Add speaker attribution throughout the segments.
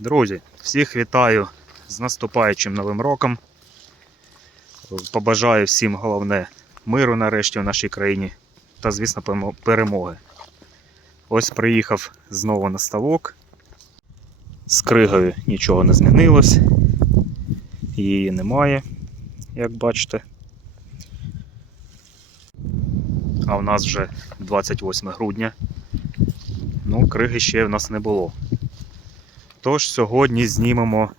Speaker 1: Друзі, всіх вітаю з наступаючим новим роком. Побажаю всім головне миру нарешті в нашій країні та, звісно, перемоги. Ось приїхав знову на ставок. З кригою нічого не змінилось. Її немає, як бачите. А в нас вже 28 грудня. Ну, криги ще в нас не було. Тож сьогодні знімемо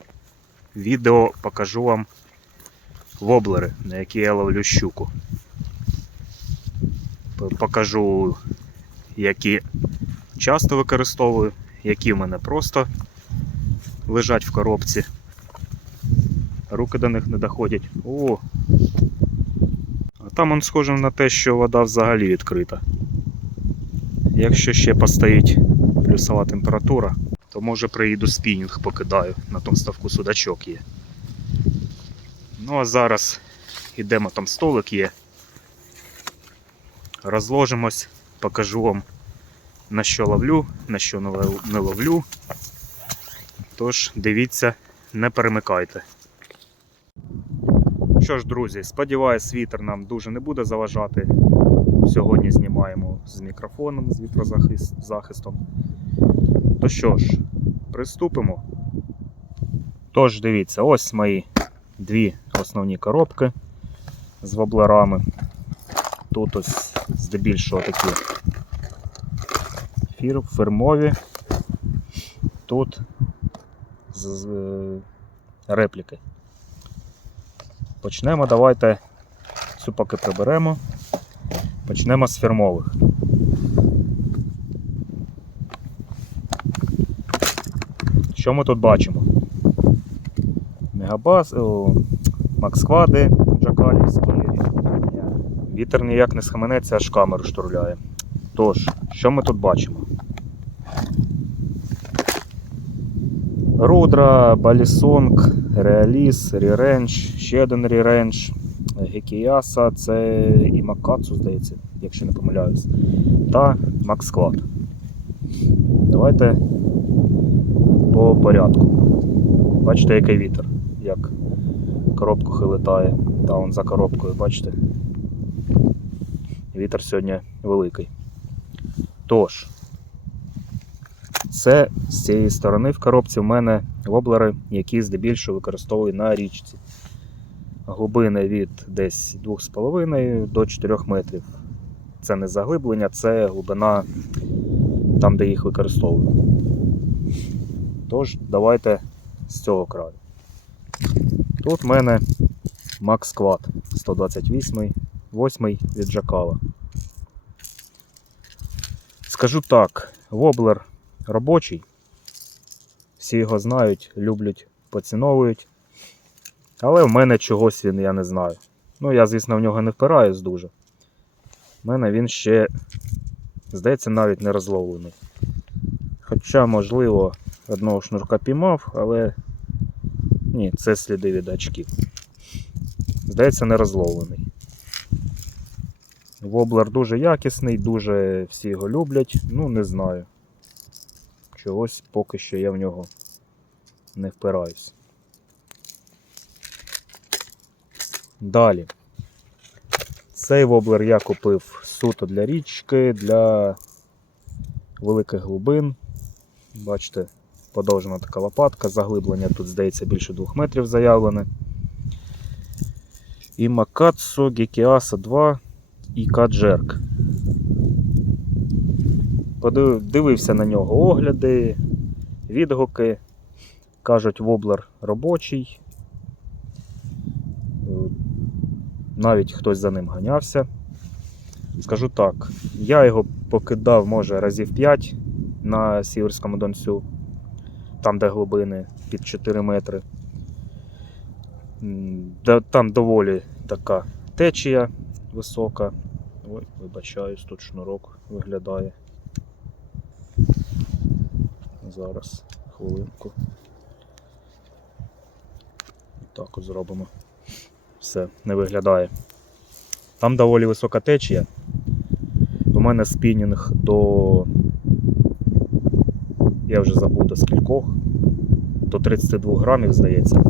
Speaker 1: відео, покажу вам воблери, на які я ловлю щуку. Покажу, які часто використовую, які в мене просто лежать в коробці. Руки до них не доходять. О! А там он схоже на те, що вода взагалі відкрита. Якщо ще постоїть плюсова температура, то може приїду спінінг покидаю. На тому ставку судачок є. Ну а зараз йдемо, там столик є. Розложимось, покажу вам на що ловлю, на що не ловлю. Тож дивіться, не перемикайте. Що ж, друзі, сподіваюсь, вітер нам дуже не буде заважати. Сьогодні знімаємо з мікрофоном, з вітрозахистом. То що ж, приступимо. Тож, дивіться, ось мої дві основні коробки з воблерами. Тут ось здебільшого такі фір, фірмові. Тут з, з, е, репліки. Почнемо, давайте цю поки приберемо. Почнемо з фірмових. Що ми тут бачимо? Мегабас, о, Максквади, Джакалівські. Вітер ніяк не схаменеться, аж камеру штурляє. Тож, що ми тут бачимо? Рудра, Балісонг, Реаліс, Ріренж, ще один Ріренж, Гекіяса, це і Макацу, здається, якщо не помиляюсь. Та Максклад. Давайте по порядку. Бачите, який вітер, як коробку хилитає. Та за коробкою, бачите? Вітер сьогодні великий. Тож, це з цієї сторони в коробці в мене воблери, які здебільшого використовую на річці. Глибини від десь 2,5 до 4 метрів. Це не заглиблення, це глибина там, де їх використовую. Тож, давайте з цього краю. Тут в мене Max Quad 128 8 від Джакала. Скажу так, воблер робочий. Всі його знають, люблять, поціновують. Але в мене чогось він, я не знаю. Ну, я, звісно, в нього не впираюсь дуже. У мене він ще, здається, навіть не розловлений. Хоча, можливо, одного шнурка піймав, але ні, це сліди від очків. Здається, не розловлений. Воблер дуже якісний, дуже всі його люблять. Ну, не знаю. Чогось поки що я в нього не впираюсь. Далі. Цей воблер я купив суто для річки, для великих глибин. Бачите, подовжена така лопатка, заглиблення тут, здається, більше 2 метрів заявлене. І Макацу Гекіаса 2 і Каджерк. Дивився на нього огляди, відгуки. Кажуть, воблер робочий. Навіть хтось за ним ганявся. Скажу так, я його покидав, може, разів 5 на Сіверському донцю, там, де глибини під 4 метри. Там доволі така течія висока. Ой, вибачаюсь, тут шнурок виглядає. Зараз, хвилинку. Так от зробимо. Все, не виглядає. Там доволі висока течія. У мене спінінг до. Я вже забув до скількох. до 32 грамів, здається.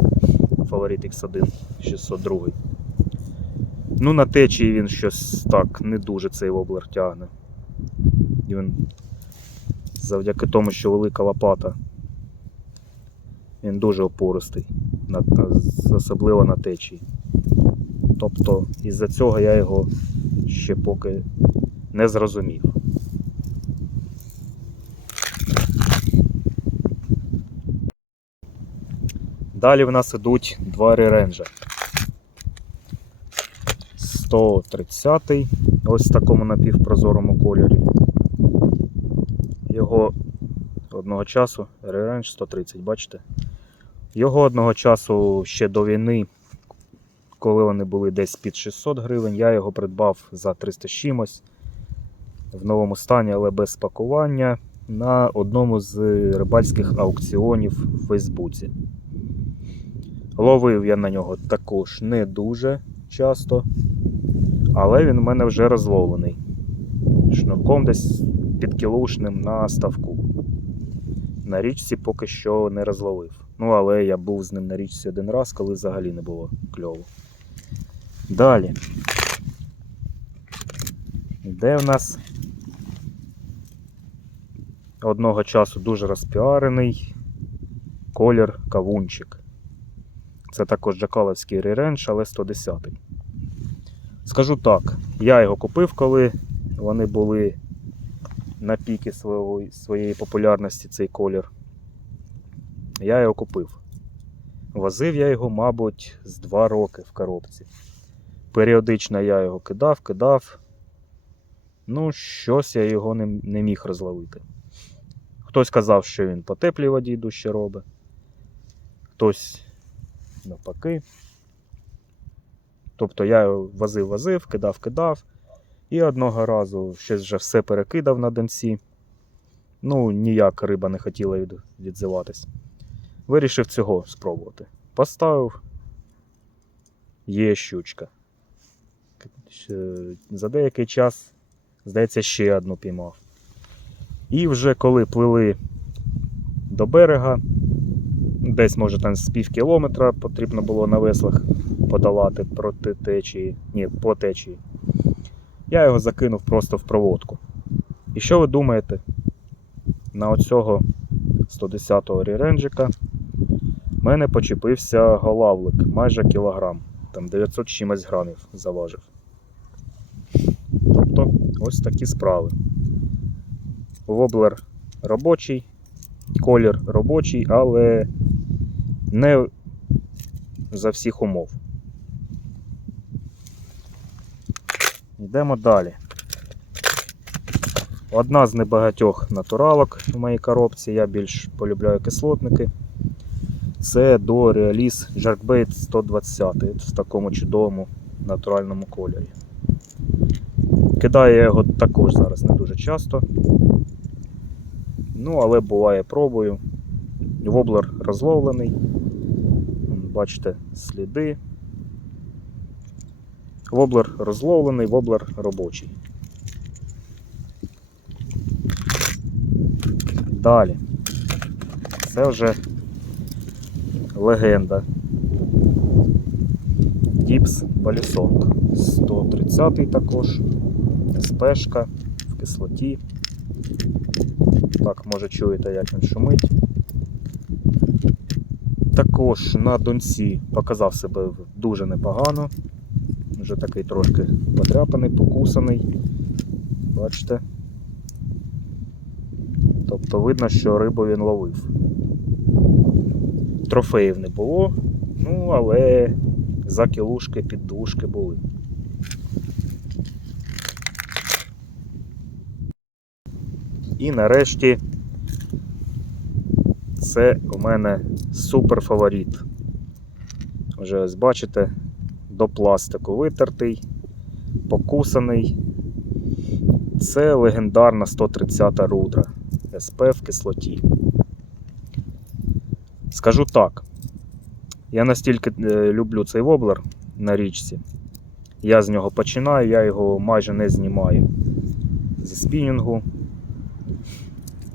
Speaker 1: Фаворит X1 602. Ну, на течії він щось так не дуже цей воблер тягне. І Він завдяки тому, що велика лопата. Він дуже опористий, особливо на течії. Тобто, із-за цього я його ще поки не зрозумів. Далі в нас ідуть два реренжа. 130 ось в такому напівпрозорому кольорі. Його одного часу реренж 130, бачите? Його одного часу ще до війни, коли вони були десь під 600 гривень, я його придбав за 300 з чимось в новому стані, але без пакування на одному з рибальських аукціонів в Фейсбуці. Ловив я на нього також не дуже часто, але він у мене вже розловлений. Шнурком десь підкілушним на ставку. На річці поки що не розловив. Ну, але я був з ним на річці один раз, коли взагалі не було кльово. Далі. Де в нас одного часу дуже розпіарений колір кавунчик. Це також Джакаловський реренж, але 110. Скажу так, я його купив, коли вони були на піки своєї, популярності цей колір. Я його купив. Возив я його, мабуть, з 2 роки в коробці. Періодично я його кидав, кидав. Ну, щось я його не, не міг розловити. Хтось казав, що він по теплій воді дужче робить. Хтось навпаки. Тобто я його возив, возив, кидав, кидав. І одного разу щось вже все перекидав на донці. Ну, ніяк риба не хотіла від, відзиватись. Вирішив цього спробувати. Поставив. Є щучка. За деякий час, здається, ще одну піймав. І вже коли плили до берега, десь, може, там з пів кілометра потрібно було на веслах подолати проти течії. Ні, по течії. Я його закинув просто в проводку. І що ви думаєте? На оцього 110-го ріренджика в мене почепився голавлик майже кілограм. Там 900 чимось грамів заважив. Тобто ось такі справи. Воблер робочий, колір робочий, але не за всіх умов. Йдемо далі. Одна з небагатьох натуралок в моїй коробці, я більш полюбляю кислотники. Це до Realis Jerkbait 120 в такому чудовому натуральному кольорі. Кидаю я його також зараз не дуже часто. Ну, але буває пробую. Воблер розловлений. Бачите, сліди. Воблер розловлений, воблер робочий. Далі. Це вже легенда. Діпс Балісонг. 130 також. СПшка в кислоті. Так, може чуєте, як він шумить. Також на донці показав себе дуже непогано. Вже такий трошки потряпаний, покусаний. Бачите? Тобто видно, що рибу він ловив. Трофеїв не було, ну, але закілушки, піддушки були. І нарешті це у мене супер фаворит. Вже ось бачите, до пластику витертий, покусаний. Це легендарна 130 рудра СП в кислоті. Скажу так, я настільки е, люблю цей воблер на річці. Я з нього починаю, я його майже не знімаю зі спінінгу.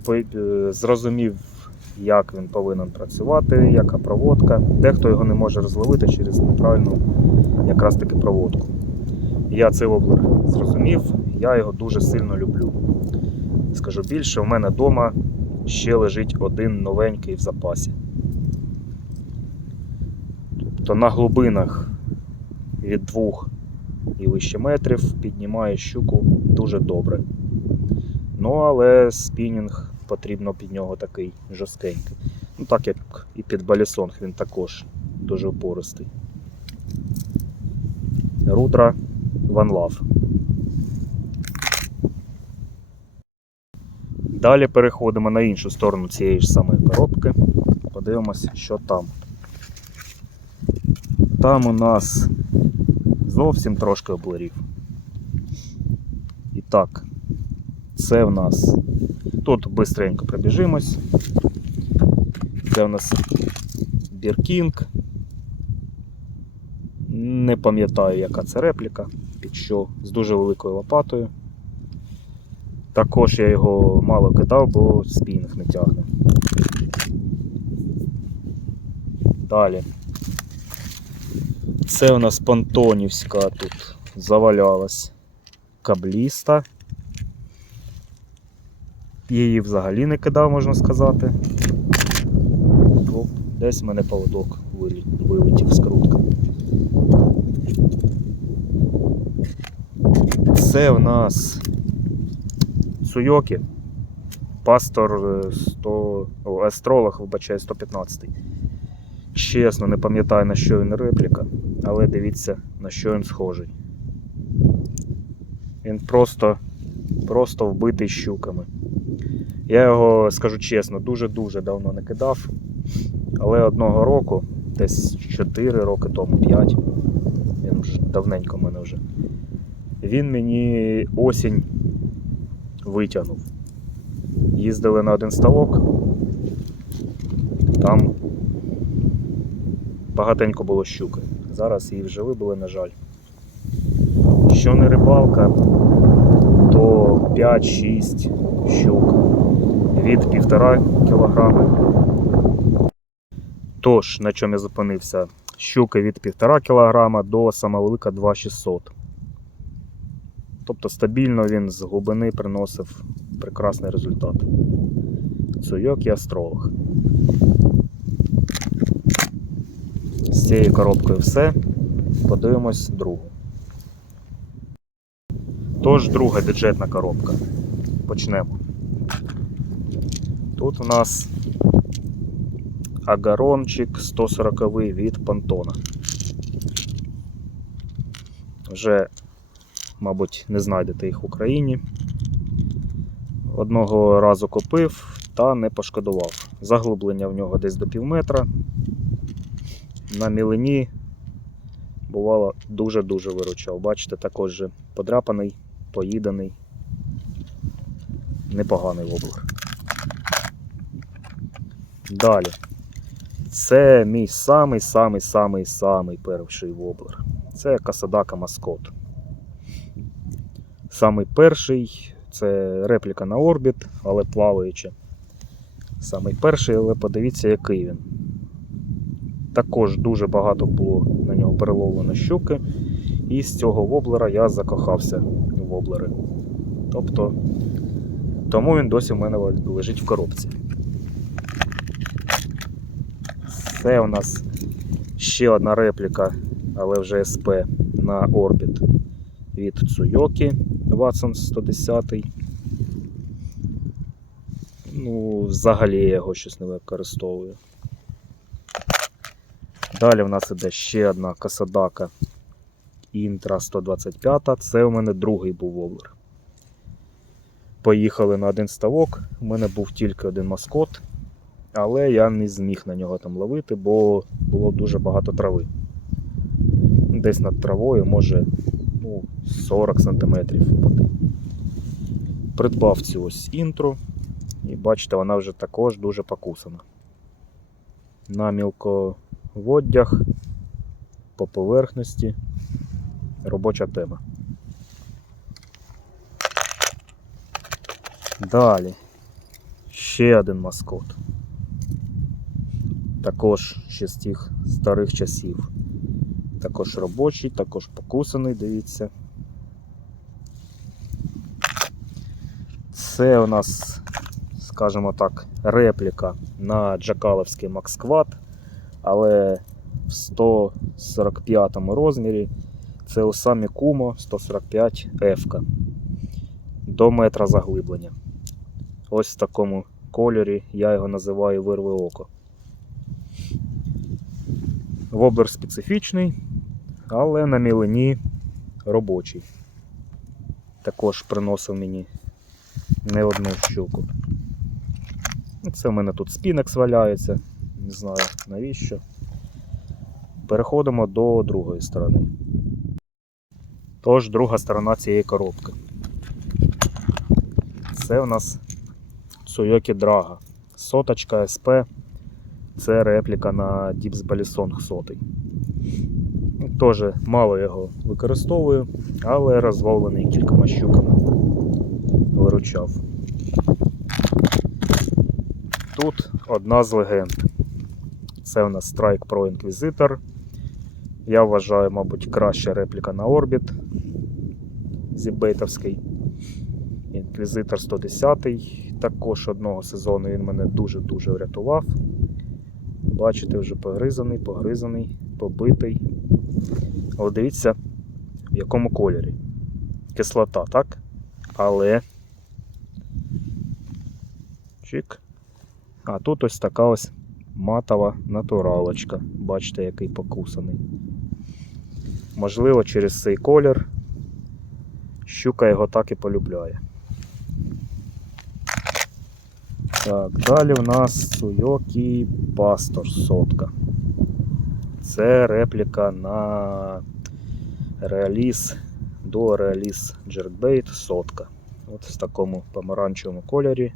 Speaker 1: Е, Зрозумів як він повинен працювати, яка проводка. Дехто його не може розловити через неправильну якраз таки проводку. Я цей воблер зрозумів, я його дуже сильно люблю. Скажу більше, у мене вдома ще лежить один новенький в запасі. Тобто на глибинах від 2 і вище метрів піднімає щуку дуже добре. Ну, але спінінг потрібно під нього такий жорсткенький. Ну, так як і під балісонг він також дуже опористий. Рудра One Love. Далі переходимо на іншу сторону цієї ж самої коробки. Подивимося, що там. Там у нас зовсім трошки облерів. І так, це в нас. Тут бистренько пробіжимось. Це в нас Біркінг. Не пам'ятаю, яка це репліка, під що з дуже великою лопатою. Також я його мало кидав, бо спінг не тягне. Далі. Це у нас понтонівська тут завалялась кабліста. Її взагалі не кидав, можна сказати. Оп, десь в мене поводок вилетів з крутка. Це в нас Суйокі. Пастор е, 100... О, астролог, вибачаю, 115. Чесно, не пам'ятаю на що він репліка, але дивіться на що він схожий. Він просто, просто вбитий щуками. Я його, скажу чесно, дуже-дуже давно не кидав. Але одного року, десь 4 роки тому, 5, він вже давненько в мене вже. Він мені осінь витягнув. Їздили на один ставок. Там багатенько було щуки. Зараз її вже вибили, на жаль. Що не рибалка, то 5-6 щук від 1,5 кг. Тож, на чому я зупинився? Щуки від 1,5 кг до самовелика 2600. Тобто стабільно він з глибини приносив прекрасний результат. Цуйок і астролог. З цією коробкою все. Подивимось другу. Тож друга бюджетна коробка. Почнемо. Тут у нас агарончик 140 від понтона. Вже, мабуть, не знайдете їх в Україні. Одного разу купив та не пошкодував. Заглублення в нього десь до пів метра. На мілині бувало дуже-дуже виручав. Бачите, також же подряпаний, поїданий. Непоганий воблер. Далі. Це мій самий самий самий самий перший воблер. Це Касадака Маскот. Самий перший це репліка на орбіт, але плаваюча. Самий перший, але подивіться, який він. Також дуже багато було на нього переловлено щуки. І з цього воблера я закохався в воблери. Тобто, тому він досі в мене лежить в коробці. Це у нас ще одна репліка, але вже СП на орбіт від Цуйокі Watson 110. Ну, взагалі я його щось не використовую. Далі в нас іде ще одна Касадака Інтра 125. Це у мене другий був воблер. Поїхали на один ставок. У мене був тільки один маскот, але я не зміг на нього там ловити, бо було дуже багато трави. Десь над травою, може, ну, 40 см води. Придбав цю ось інтру, і бачите, вона вже також дуже покусана. На мілководдях, по поверхності. Робоча тема. Далі. Ще один маскот. Також ще з тих старих часів. Також робочий, також покусаний, дивіться. Це у нас, скажімо так, репліка на Джакаловський Максквад, але в 145 розмірі. Це у самі Кумо 145 F. До метра заглиблення. Ось в такому кольорі я його називаю вирве око. Воблер специфічний, але на мілині робочий. Також приносив мені не одну щуку. Це в мене тут спінекс валяється, не знаю навіщо. Переходимо до другої сторони. Тож, друга сторона цієї коробки. Це у нас Suyoki Draga. Соточка СП. Це репліка на Dips Balisong 100. Ну, Теж мало його використовую, але розвалений кількома щуками виручав. Тут одна з легенд. Це у нас Strike Pro Inquisitor. Я вважаю, мабуть, краща репліка на Orbit зібейтовський. Інквізитор 110 також одного сезону він мене дуже-дуже врятував. Бачите, вже погризаний, погризаний, побитий. Але дивіться, в якому кольорі. Кислота, так? Але. Чик. А тут ось така ось матова натуралочка. Бачите, який покусаний. Можливо, через цей колір щука його так і полюбляє. Так, далі в нас Суйокі Пастор сотка. Це репліка на Реаліс до Реаліс Jerkbait сотка. От в такому помаранчевому кольорі.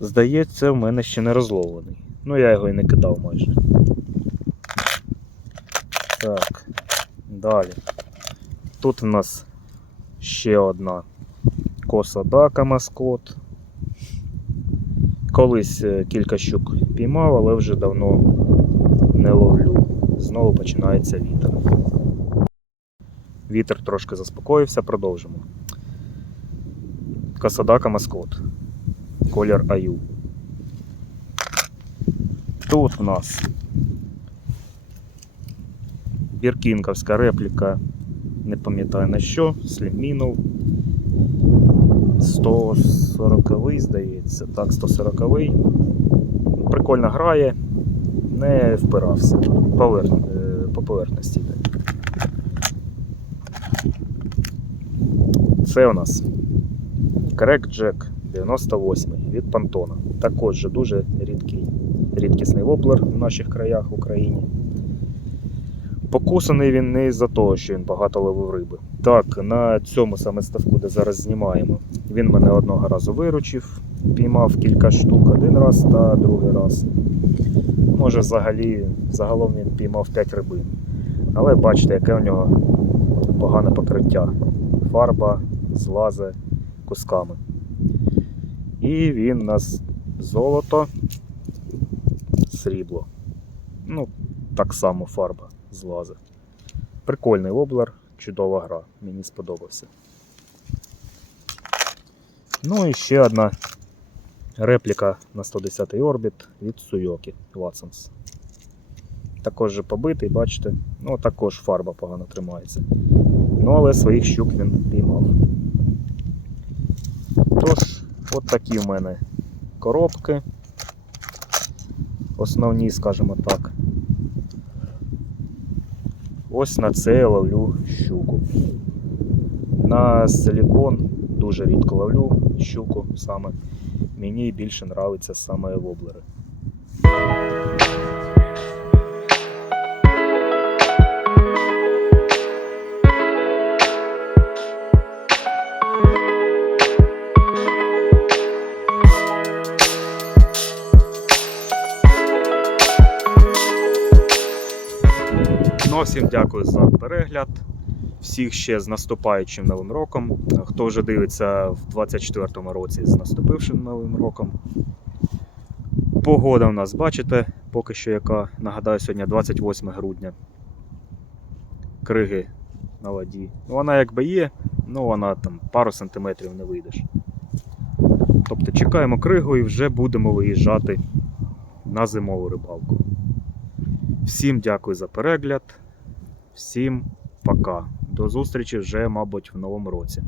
Speaker 1: Здається, в мене ще не розловлений. Ну, я його і не кидав майже. Так, далі. Тут в нас ще одна косадака маскот. Колись е, кілька щук піймав, але вже давно не ловлю. Знову починається вітер. Вітер трошки заспокоївся, продовжимо. Косадака маскот. Колір Аю. Тут в нас біркінковська репліка, не пам'ятаю на що, слімінов. 140 здається. Так, 140 Прикольно грає, не впирався. Поверх... е, По поверхності. Це у нас Крек Джек 98 від Пантона. Також же дуже рідкий, рідкісний воблер в наших краях в Україні. Покусаний він не із-за того, що він багато ловив риби. Так, на цьому саме ставку, де зараз знімаємо, він мене одного разу виручив, піймав кілька штук один раз та другий раз. Може, взагалі, загалом він піймав 5 рибин. Але бачите, яке у нього погане покриття. Фарба злазе кусками. І він у нас золото, срібло. Ну, так само фарба злазить. Прикольний воблер, чудова гра, мені сподобався. Ну і ще одна репліка на 110-й орбіт від Suyoki Watsons. Також же побитий, бачите, ну також фарба погано тримається. Ну, але своїх щук він піймав. Тож, от такі в мене коробки. Основні, скажімо так. Ось на це я ловлю щуку. На силікон дуже рідко ловлю щуку саме. Мені більше нравиться саме воблери. Ну, всім дякую за перегляд. Всіх ще з наступаючим новим роком. Хто вже дивиться в 24-му році з наступившим новим роком. Погода у нас, бачите, поки що яка. Нагадаю, сьогодні 28 грудня. Криги на воді. Ну, Вона якби є, ну вона там пару сантиметрів не вийдеш. Тобто чекаємо кригу і вже будемо виїжджати на зимову рибалку. Всім дякую за перегляд. Всім пока. До зустрічі вже, мабуть, в новому році.